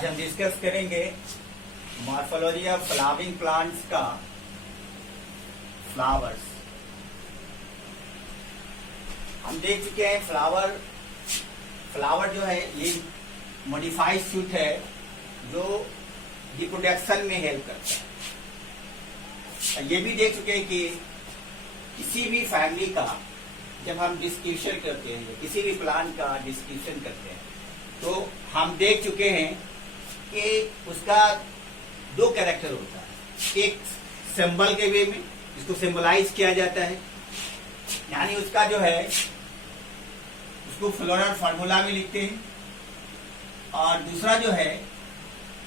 आज हम डिस्कस करेंगे मॉर्फोलॉजी ऑफ फ्लावरिंग प्लांट्स का फ्लावर्स। हम देख चुके हैं फ्लावर जो है ये मॉडिफाइड सूट है जो रिप्रोडक्शन में हेल्प करता है। ये भी देख चुके हैं कि किसी भी फैमिली का जब हम डिस्क्रिप्शन करते हैं, किसी भी प्लांट का डिस्क्रिप्शन करते हैं, तो हम देख चुके हैं कि उसका दो कैरेक्टर होता है। एक सिंबल के वे में इसको सिंबलाइज किया जाता है, यानी उसका जो है उसको फ्लोरल फार्मूला में लिखते हैं, और दूसरा जो है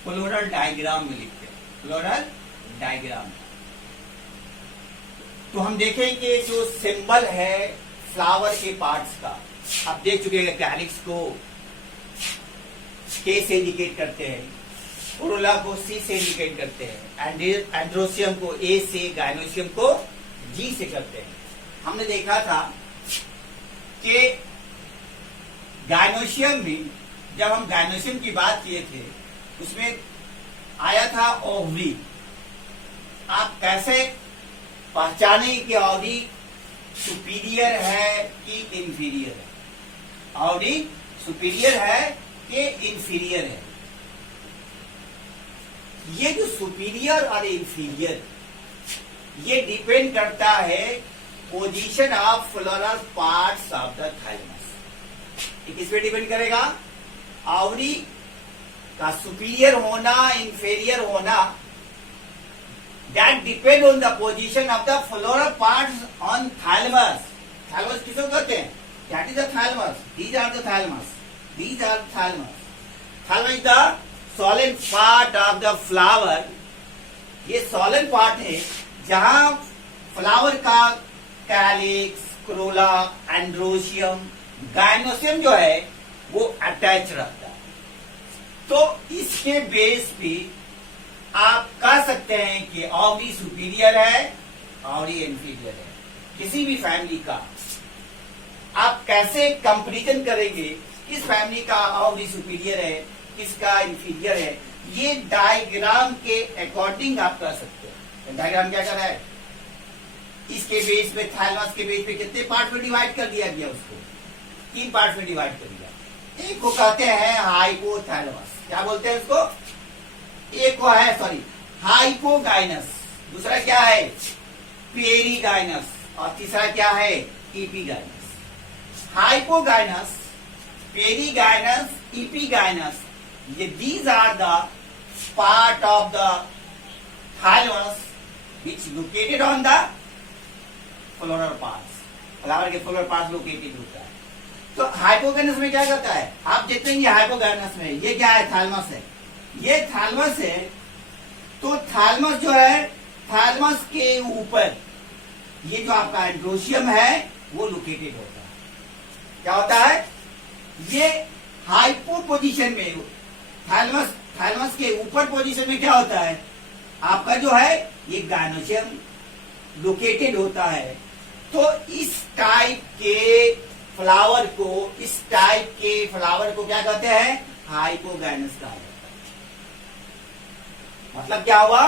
फ्लोरल डायग्राम में लिखते हैं, फ्लोरल डायग्राम। तो हम देखें कि जो सिंबल है फ्लावर के पार्ट्स का, आप देख चुके हैं कैलिक्स को के से इंडिकेट करते हैं, कोरोला को सी से इंडिकेट करते हैं, एंड्रोसियम को ए से, गायनोसियम को जी से करते हैं। हमने देखा था कि गायनोसियम में, जब हम गायनोसियम की बात किए थे, उसमें आया था ओवरी। आप कैसे पहचाने कि ओवरी सुपीरियर है कि इंफीरियर है? ओवरी सुपीरियर है कि इंफीरियर है? ये जो सुपीरियर और इंफीरियर, ये डिपेंड करता है position of floral parts of the thalamus. ये किस पे डिपेंड करेगा? ओवरी का सुपीरियर होना, इंफीरियर होना, that depend on the position of the floral parts on thalamus. Thalamus किसको कहते हैं? That is the thalamus. These are the thalamus. These are thalamus. Thalamus is the solid part of the flower. ये solid part है जहां flower का calyx, Corolla, androecium, gynoecium जो है वो अटैच रहता है। तो इसके बेस पे आप कह सकते हैं कि ओवरी सुपीरियर है, ओवरी इंफीरियर है। किसी भी फैमिली का आप कैसे कंपैरिजन करेंगे, किस फैमिली का ओवरी सुपीरियर है, किसका इंफीरियर है, ये डायग्राम के अकॉर्डिंग आप कर सकते हैं। डायग्राम क्या कर रहा है? इसके बेस पे, थाइलमस के बेस पे कितने पार्ट में डिवाइड कर दिया गया? उसको 3 पार्ट में डिवाइड कर दिया। एक को कहते हैं हाइपोथैलेमस। क्या बोलते हैं उसको? एक को है हाइपोगाइनस, दूसरा क्या है? पेरीगाइनस, और तीसरा क्या है? Epigynous. Hypogynous, perigynous, epigynous, these are the part of the thalamus which located on the floral parts. Flower के फ्लोरल पार्ट्स लोकेटेड होता है। तो हाइपोगाइनस में क्या करता है? आप देखते हैं ये हाइपोगाइनस में, ये क्या है? थैलेमस है। ये थैलेमस है। तो थैलेमस जो है, थैलेमस के ऊपर ये जो आपका एंड्रोसियम है वो लोकेटेड होता है। क्या होता है? ये हाइपो पोजीशन में, थैलेमस के ऊपर पोजीशन में क्या होता है? आपका जो है ये गायनोसियम लोकेटेड होता है। तो इस टाइप के फ्लावर को क्या कहते हैं? हाइपोगाइनस कहा जाता है। मतलब क्या हुआ?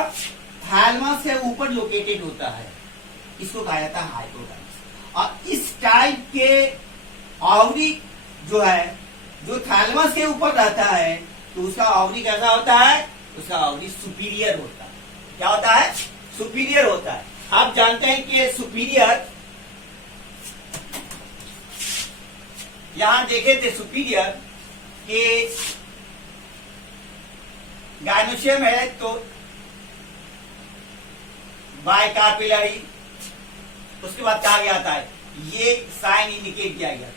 थैलेमस से ऊपर लोकेटेड होता है, इसको कहा जाता है हाइपोगाइनस। और इस टाइप के ओवरी जो है, जो थैलेमस के ऊपर रहता है, तो उसका ओवरी कैसा होता है? उसका ओवरी सुपीरियर होता है। क्या होता है? सुपीरियर होता है। आप जानते हैं कि सुपीरियर, यहां देखे थे सुपीरियर के गायनोसियम है तो बाइकार्पिलरी, उसके बाद कहा गया था ये साइन इंडिकेट किया गया था।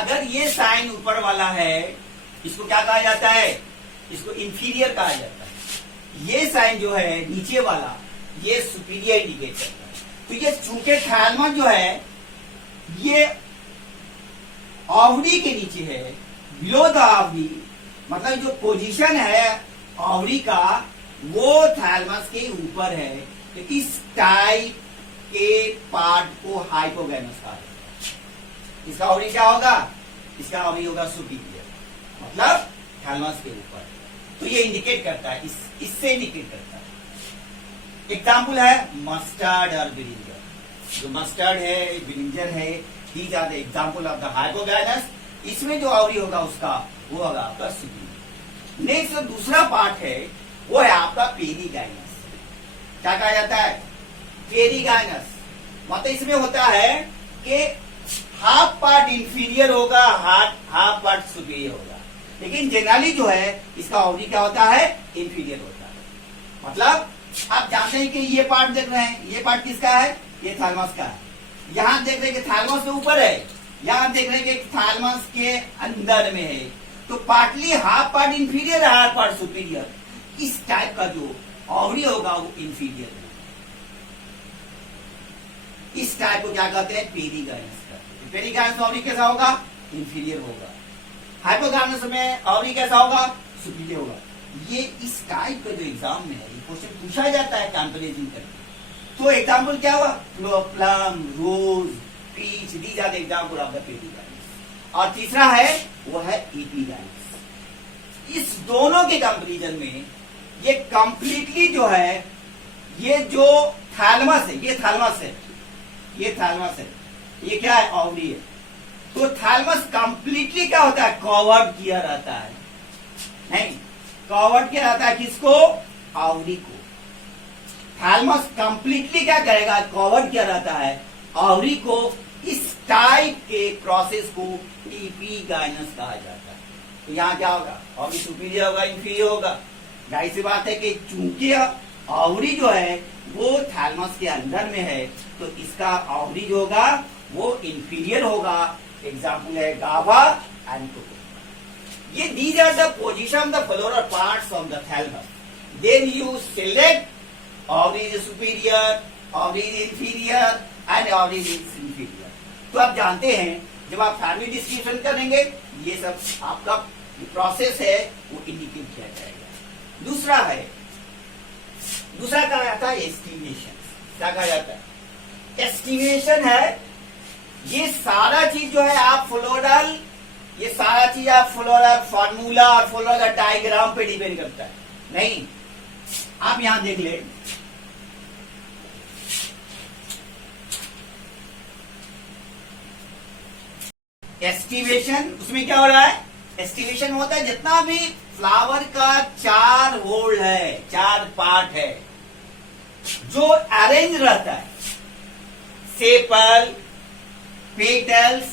अगर ये साइन ऊपर वाला है, इसको क्या कहा जाता है? इसको इंफीरियर कहा जाता है। ये साइन जो है नीचे वाला, ये सुपीरियर इंडिकेट करता है। तो ये चूंकि थैलेमस जो है ये ओवरी के नीचे है, बिलो द ओवरी, मतलब जो पोजीशन है ओवरी का वो थैलेमस के ऊपर है। तो इस टाइप के पार्ट को हाइपोगाइनस कहा जाता है। इसका ओवरी क्या होगा? इसका ओवरी होगा सुपीरियर, मतलब थैलेमस के ऊपर। तो ये इंडिकेट करता है, इससे इंडिकेट करता है। एग्जाम्पल है मस्टर्ड और बिरिंजर। जो मस्टर्ड है, बिरिंजर है, these are the example of the hypogynous. इसमें जो आवरी होगा उसका वो होगा आपका सुपीरियर। नेक्स्ट जो दूसरा पार्ट है वो है आपका पेरिगाइनस। क्या कहा जाता है? पेरिगाइनस। मतलब इसमें होता है कि हाफ पार्ट इंफीरियर होगा, हाफ पार्ट सुपीरियर होगा, लेकिन जनरली जो है इसका ओवरी क्या होता है? इंफीरियर होता है। मतलब आप जानते हैं कि ये पार्ट देख रहे हैं, ये पार्ट किसका है? ये थैलमस का है। यहां देख रहे हैं कि थैलमस के ऊपर है, यहां देख रहे हैं कि थैलमस के अंदर में है। तो पार्टली हाफ पार्ट इंफीरियर है, हाफ पार्ट सुपीरियर। इस टाइप का जो ओवरी होगा वो इंफीरियर है। इस टाइप को क्या कहते हैं? पेरिगाइनस कहते हैं। पेरिगाइनस में ओवरी कैसा होगा? इंफीरियर होगा। हाइपोगाइनस में ओवरी कैसा होगा? सुपीरियर होगा। ये इस टाइप का जो एग्जाम में है ये क्वेश्चन पूछा जाता है कंपैरिजन करके। तो एग्जाम्पल क्या हुआ? Plum, rose, peach, these are the example of the perigynous. और तीसरा है वो है एपिगाइनस। इस दोनों के कंपैरिजन में ये कंप्लीटली जो है, ये जो थैलमस है, ये थैलमस है, ये थैलमस है, ये क्या है? ओवरी है। तो थैलमस कंप्लीटली क्या होता है? कवर्ड किया रहता है। नहीं, कवर्ड किया रहता है किसको? ओवरी को। थैलमस कंप्लीटली क्या करेगा? कवर्ड किया रहता है ओवरी को। इस टाइप के प्रोसेस को एपिगाइनस कहा जाता है। तो यहाँ क्या होगा? ओवरी सुपीरियर होगा, इंफीरियर होगा। जाहिर सी बात है कि चूंकि ओवरी जो है वो थैलमस के अंदर में है, तो इसका ओवरी जो होगा वो इंफीरियर होगा। एग्जाम्पल है गाभा एंड कोकोन। ये these are the position of the floral parts of the thalamus. Then you select ovary is superior, ovary is inferior and ovary is inferior. तो आप जानते हैं जब आप फैमिली डिस्क्रिप्शन करेंगे ये सब आपका प्रोसेस है वो इंडिकेट किया जाएगा। दूसरा कहा जाता है एस्टिमेशन। क्या कहा जाता है? एस्टिमेशन है ये सारा चीज जो है आप फ्लोरल, ये सारा चीज आप फ्लोरल फॉर्मूला और फ्लोरल का डायग्राम पे डिपेंड करता है। नहीं, आप यहां देख ले, एस्टिमेशन उसमें क्या हो रहा है? एस्टिमेशन होता है जितना भी फ्लावर का 4 होल्ड है, 4 पार्ट है जो अरेंज रहता है, सेपल, पेटल्स,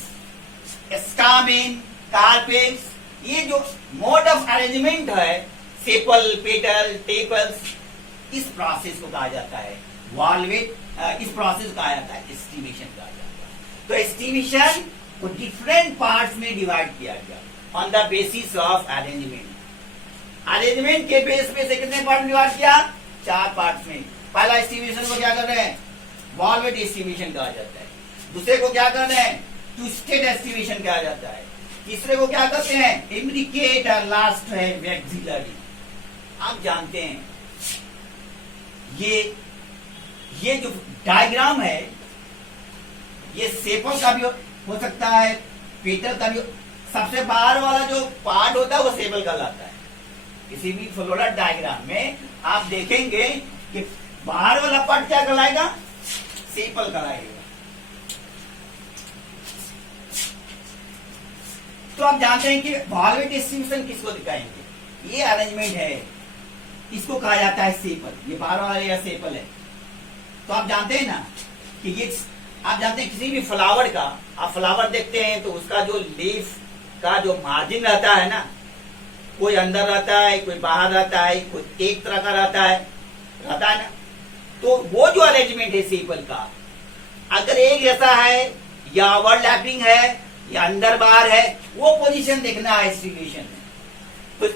स्टामेन, कार्पेल्स, ये जो मोड ऑफ अरेंजमेंट है, सेपल, पेटल, टेपल्स, इस प्रोसेस को कहा जाता है वॉल्वेट। इस प्रोसेस को कहा जाता है एस्टिमेशन कहा जाता है। तो एस्टिमेशन को डिफरेंट पार्ट्स में डिवाइड किया गया on the basis of arrangement. Arrangement के बेस पे से कितने पार्ट में डिवाइड किया? 4 पार्ट्स में। पहला एस्टिमेशन को क्या कर रहे हैं? वॉल्वेट एस्टिमेशन कहा जाता है। दूसरे को क्या कर रहे हैं? ट्विस्टेड एस्टिमेशन कहा जाता है। तीसरे को क्या कहते हैं? इम्ब्रिकेट और लास्ट है वैक्सिलरी। आप जानते हैं ये जो डायग्राम है ये सेपल का भी हो सकता है, पेटल का भी। सबसे बाहर वाला जो पार्ट होता है वो सेपल कहलाता है। किसी भी फ्लोरल डायग्राम में आप देखेंगे कि बाहर वाला पार्ट क्या कहलाएगा? सेपल कहलाएगा। तो आप जानते हैं कि वॉल्वेट एस्टिमेशन किसको दिखाएंगे? ये अरेंजमेंट है, इसको कहा जाता है सेपल। ये बाहर वाला या सेपल है। तो आप जानते हैं ना कि ये, आप जानते हैं किसी भी फ्लावर का आप फ्लावर देखते हैं तो उसका जो लीफ का जो मार्जिन रहता है ना, कोई अंदर रहता है, कोई बाहर रहता है, कोई एक तरह का रहता है ना। तो वो जो अरेंजमेंट है सेपल का, अगर एक जैसा है या ओवरलैपिंग है या अंदर बाहर है, वो पोजीशन देखना है एस्टिमेशन में। तो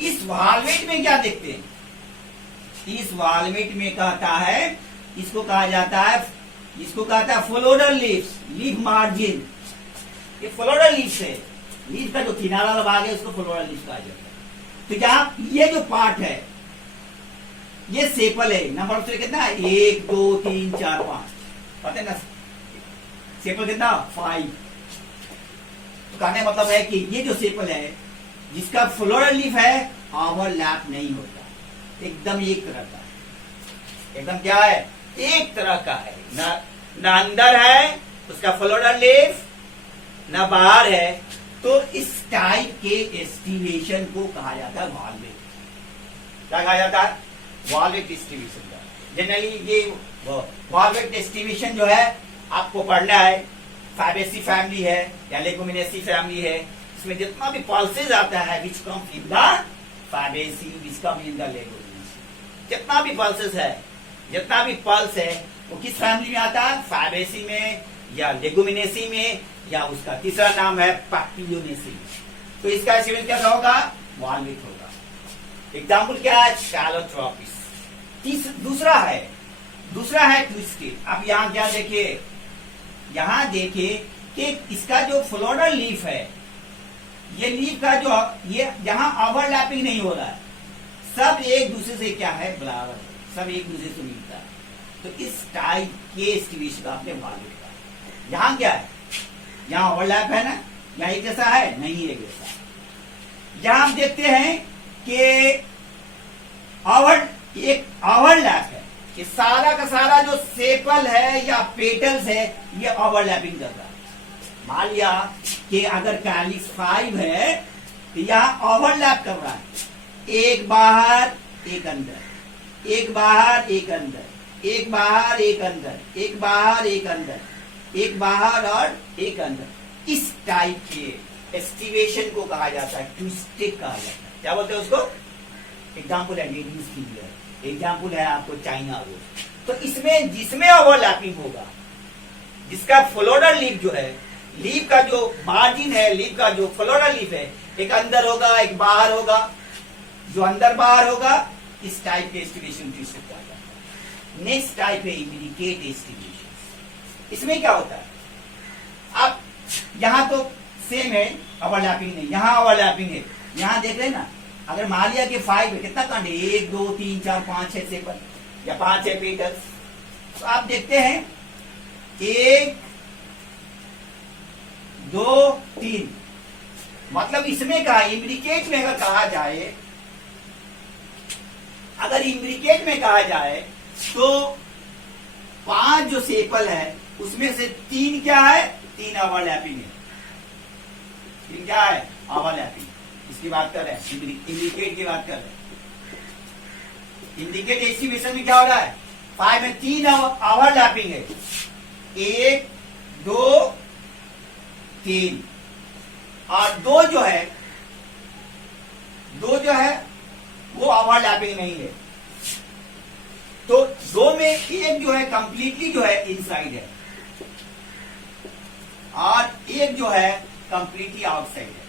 इस वॉल्वेट में क्या देखते हैं? इस वॉल्वेट में कहता है, इसको कहा जाता है फ्लोरल लीव्स, लीफ मार्जिन। ये फ्लोरल लीव्स है, लीफ का जो किनारा वाला भाग है उसको फ्लोरल लीव्स कहा जाता है। तो यहाँ ये जो पार्ट है ये सेपल है। नंबर ऑफ कितना है? 1 2 3 4 5, पता है ना? सेपल कितना? 5। तो कहने मतलब है कि ये जो सेपल है जिसका फ्लोरल लीफ है ओवरलैप नहीं होता, एकदम एक तरह का है, एकदम क्या है, एक तरह का है, ना अंदर है उसका फ्लोरल लीफ ना बाहर है। तो इस टाइप के एस्टिवेशन को कहा जाता है वॉल्वेट। क्या कहा जाता है? वॉल्वेट एस्टिवेशन का। जनरली ये वॉल्वेट एस्टिवेशन जो है आपको पढ़ना है, फैबेसी फैमिली है या लेगुमिनेसी फैमिली है, इसमें जितना भी पल्सेज आता है which come in the Fabaceae, which come in the Leguminosae, जितना भी पल्सेस है, जितना भी पल्स है वो किस फैमिली में आता है? फैबेसी में या लेगुमिनेसी में, या उसका तीसरा नाम है पैपियोनेसी। तो इसका एस्टिवेशन क्या होगा? वॉल्वेट होगा। एग्जाम्पल क्या है? शैलोट्रोपिस। दूसरा है ट्विस्टेड। अब यहाँ क्या देखिए, यहाँ देखिए कि इसका जो फ्लोरल लीफ है, ये लीफ का जो ये जहां ओवरलैपिंग नहीं हो रहा है, सब एक दूसरे से क्या है? बराबर है, सब एक दूसरे से मिलता है। तो इस टाइप के एस्टिवेशन का आपने वॉल्वेट का। यहाँ क्या है? यहाँ ओवरलैप है ना, यहाँ एक जैसा है नहीं, एक जैसा। यहाँ हम देखते हैं कि एक ओवरलैप है कि सारा का सारा जो सेपल है या पेटल्स है ये ओवरलैपिंग कर रहा है। मान लिया कि अगर कैलिक्स 5 है तो यहाँ ओवरलैप कर रहा है, एक बाहर एक अंदर, एक बाहर एक अंदर, एक बाहर एक अंदर, एक बाहर एक अंदर, एक बाहर और एक अंदर। इस टाइप के एस्टिवेशन को कहा जाता है ट्विस्टेड कहा जाता है। क्या बोलते हैं उसको? एग्जाम्पल है लेडीज फिंगर, एग्जाम्पल है आपको चाइना रोज। तो इसमें जिसमें ओवरलैपिंग होगा, जिसका फ्लोरल लीफ जो है, लीफ का जो मार्जिन है, लीफ का जो फ्लोरल लीफ है, एक अंदर होगा एक बाहर होगा, जो अंदर बाहर होगा इस टाइप के एस्टिवेशन ट्विस्टेड कहा जाता है। नेक्स्ट टाइप है इम्ब्रिकेट एस्टिवेशन। इसमें क्या होता है? अब यहां तो सेम है, ओवरलैपिंग नहीं, यहां ओवरलैपिंग है। यहां देख रहे हैं ना, अगर मान लिया कि 5 है, कितना कांड है? 1 2 3 4 5 6 सेपल या 5 है पेटल्स। तो आप देखते हैं 1 2 3, मतलब इसमें कहा, इम्ब्रिकेट में अगर कहा जाए, अगर इम्ब्रिकेट में कहा जाए तो 5 जो सेपल है उसमें से 3 क्या है? 3 ओवरलैपिंग है। 3 क्या है? ओवरलैपिंग। इसकी बात कर रहे हैं, इंडिकेट की बात कर रहे हैं। इंडिकेट एस्टिमेशन में क्या हो रहा है? 5 में 3 ओवरलैपिंग है, 1 2 3, और 2 जो है वो ओवरलैपिंग नहीं है। तो 2 में एक जो है कंप्लीटली जो है इनसाइड है और एक जो है कंप्लीटली आउटसाइड है।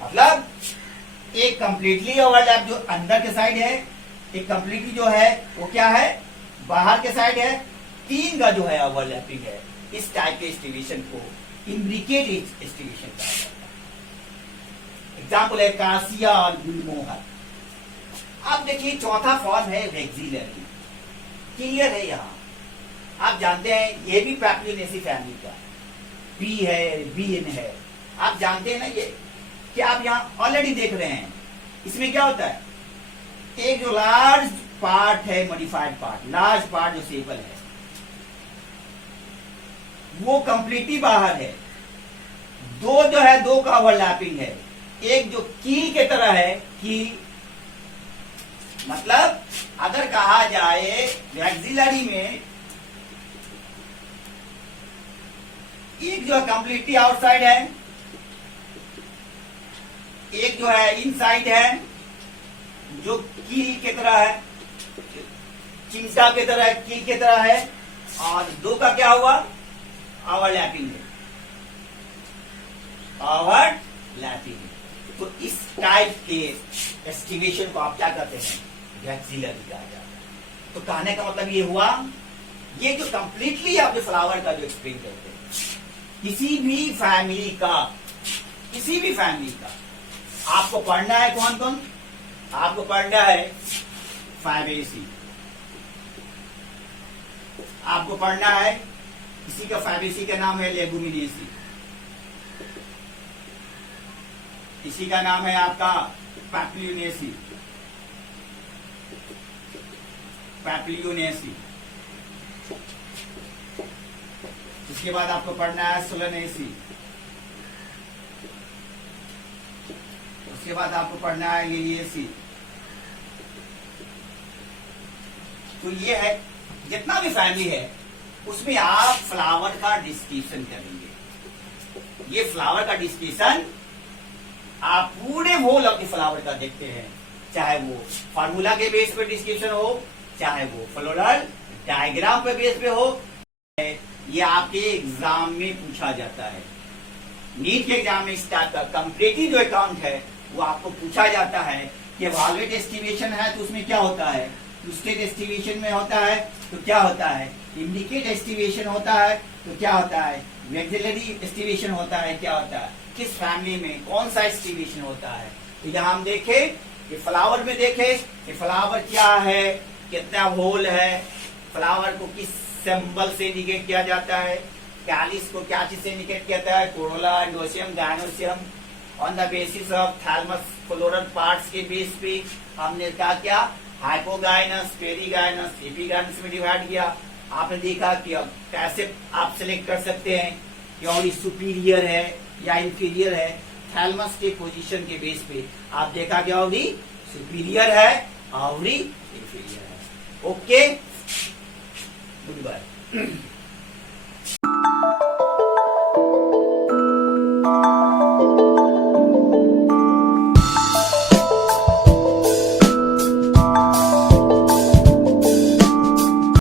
मतलब एक कंप्लीटली ओवरलैप जो अंदर के साइड है, एक कंप्लीटली जो है वो क्या है? बाहर के साइड है। 3 का जो है ओवरलैपिंग है। इस टाइप के एस्टिवेशन को इम्ब्रिकेट एस्टिवेशन कहा जाता है। एग्जाम्पल है कासिया और गुलमोहर। आप देखिए चौथा फॉर्म है वैक्सिलरी। क्लियर है? यहाँ आप जानते हैं ये भी पैपियोनेसी फैमिली का पी है, बीन है। आप जानते हैं ना ये कि आप यहाँ ऑलरेडी देख रहे हैं। इसमें क्या होता है? एक जो लार्ज पार्ट है, मॉडिफाइड पार्ट, लार्ज पार्ट जो सेपल है वो कंप्लीटली बाहर है। 2 जो है 2 का ओवरलैपिंग है। एक जो कील के तरह है, कील मतलब अगर कहा जाए वैक्सिलरी में एक जो है कंप्लीटली आउटसाइड है, एक जो है इनसाइड है, जो कील के तरह है, चिमटा के तरह, कील के तरह है, और 2 का क्या हुआ? ओवरलैपिंग है, ओवरलैपिंग है। तो इस टाइप के एस्टिमेशन को आप क्या कहते हैं? वैक्सिलरी कहा जाता है। तो कहने का मतलब ये हुआ, ये जो कंप्लीटली आप जो फ्लावर का जो एक्सप्लेन करते हैं, किसी भी फैमिली का आपको पढ़ना है। कौन कौन आपको पढ़ना है? फैबेसी आपको पढ़ना है। किसी का फैबेसी का नाम है लेगुमिनेसी, इसी का नाम है आपका पैप्लियोनेसी। पैप्लियोनेसी। इसके बाद आपको पढ़ना है सोलेनेसी। उसके बाद आपको पढ़ना है लिलिएसी। तो ये है, जितना भी फैमिली है उसमें आप फ्लावर का डिस्क्रिप्शन करेंगे। ये फ्लावर का डिस्क्रिप्शन आप पूरे होल ऑफ द फ्लावर का देखते हैं, चाहे वो फार्मूला के बेस पे डिस्क्रिप्शन हो, चाहे वो फ्लोरल डायग्राम पे बेस पे हो। ये आपके एग्जाम में पूछा जाता है। नीट के एग्जाम में इस टाइप का कंपैरेटिव जो अकाउंट है वो आपको पूछा जाता है कि वॉल्वेट एस्टिमेशन है तो उसमें क्या होता है, स्टेट एस्टिमेशन में होता है तो क्या होता है, इंडिकेट एस्टिमेशन होता है तो क्या होता है, मैक्सिलरी एस्टिमेशन होता है, क्या होता है, किस फैमिली में कौन सा एस्टिमेशन होता है। तो यहाँ हम देखे कि फ्लावर में देखे कि फ्लावर क्या है, कितना होल है, फ्लावर को किस सिंबल से इंडिकेट किया जाता है, कैलिस को क्या चीज से इंडिकेट किया जाता है, Corolla, एंडोसियम, gynoecium. On the basis of thalamus floral parts के बेस पे हमने क्या हाइपोगाइनस, पेरीगाइनस, एपिगाइनस में डिवाइड किया। आपने देखा कि अब कैसे आप सिलेक्ट कर सकते हैं कि और सुपीरियर है या इंफीरियर है। थैलमस के पोजीशन के बेस पे आप देखा कि और सुपीरियर है और इंफीरियर है। Okay, good bye.